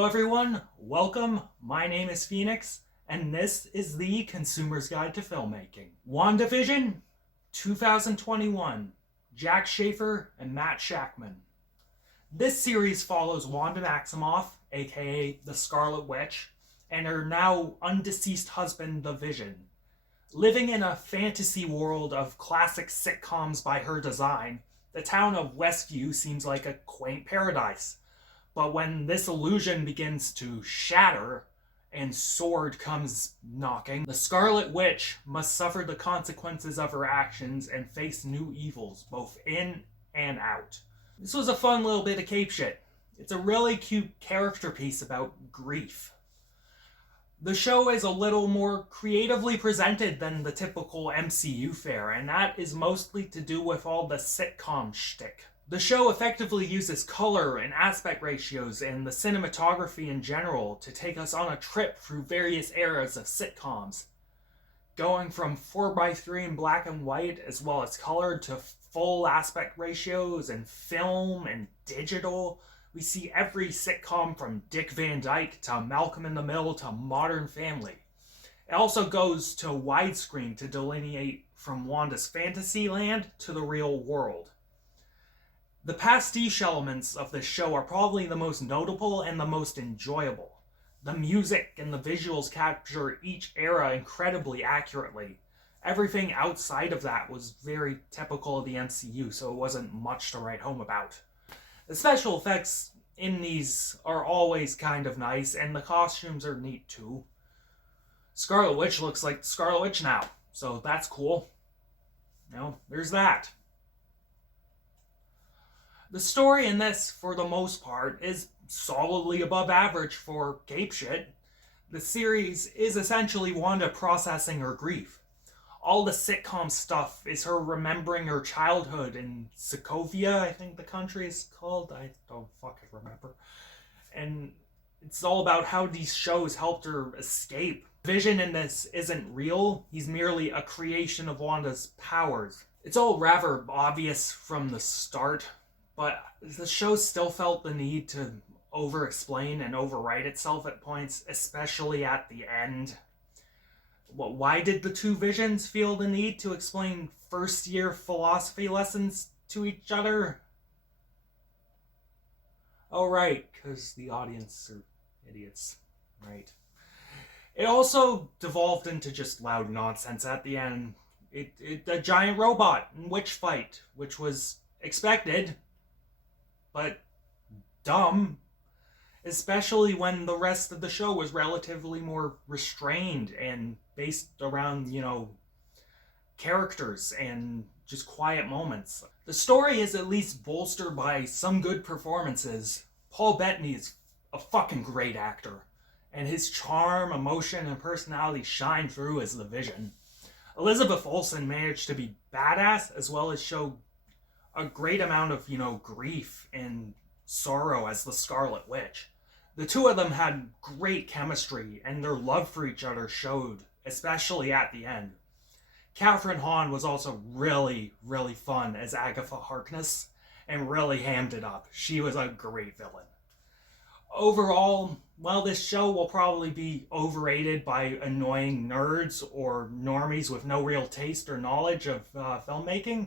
Hello everyone, welcome, my name is Phoenix, and this is the Consumer's Guide to Filmmaking. WandaVision, 2021, Jack Schaefer and Matt Shakman. This series follows Wanda Maximoff, aka the Scarlet Witch, and her now undeceased husband, the Vision. Living in a fantasy world of classic sitcoms by her design, the town of Westview seems like a quaint paradise. But when this illusion begins to shatter and Sword comes knocking, the Scarlet Witch must suffer the consequences of her actions and face new evils, both in and out. This was a fun little bit of cape shit. It's a really cute character piece about grief. The show is a little more creatively presented than the typical MCU fare, and that is mostly to do with all the sitcom shtick. The show effectively uses color and aspect ratios and the cinematography in general to take us on a trip through various eras of sitcoms. Going from 4:3 in black and white as well as color to full aspect ratios and film and digital, we see every sitcom from Dick Van Dyke to Malcolm in the Middle to Modern Family. It also goes to widescreen to delineate from Wanda's fantasy land to the real world. The pastiche elements of this show are probably the most notable and the most enjoyable. The music and the visuals capture each era incredibly accurately. Everything outside of that was very typical of the MCU, so it wasn't much to write home about. The special effects in these are always kind of nice, and the costumes are neat too. Scarlet Witch looks like Scarlet Witch now, so that's cool. There's that. The story in this, for the most part, is solidly above average for cape shit. The series is essentially Wanda processing her grief. All the sitcom stuff is her remembering her childhood in Sokovia, I think the country is called. I don't fucking remember. And it's all about how these shows helped her escape. Vision in this isn't real. He's merely a creation of Wanda's powers. It's all rather obvious from the start, but the show still felt the need to over-explain and overwrite itself at points, especially at the end. Why did the two Visions feel the need to explain first-year philosophy lessons to each other? Oh, right, because the audience are idiots. Right. It also devolved into just loud nonsense at the end. A giant robot and witch fight, which was expected, but dumb, especially when the rest of the show was relatively more restrained and based around, characters and just quiet moments. The story is at least bolstered by some good performances. Paul Bettany is a fucking great actor, and his charm, emotion, and personality shine through as the Vision. Elizabeth Olsen managed to be badass as well as show a great amount of, grief and sorrow as the Scarlet Witch. The two of them had great chemistry, and their love for each other showed, especially at the end. Catherine Hahn was also really, really fun as Agatha Harkness, and really hammed it up. She was a great villain. Overall, this show will probably be overrated by annoying nerds or normies with no real taste or knowledge of filmmaking,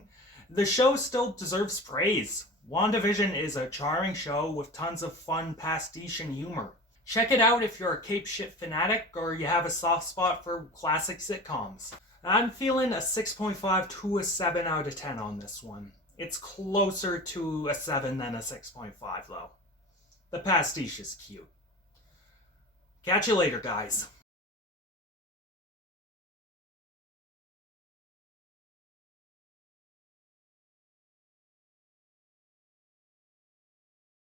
the show still deserves praise. WandaVision is a charming show with tons of fun pastiche and humor. Check it out if you're a cape shit fanatic or you have a soft spot for classic sitcoms. I'm feeling a 6.5 to a 7 out of 10 on this one. It's closer to a 7 than a 6.5 though. The pastiche is cute. Catch you later, guys.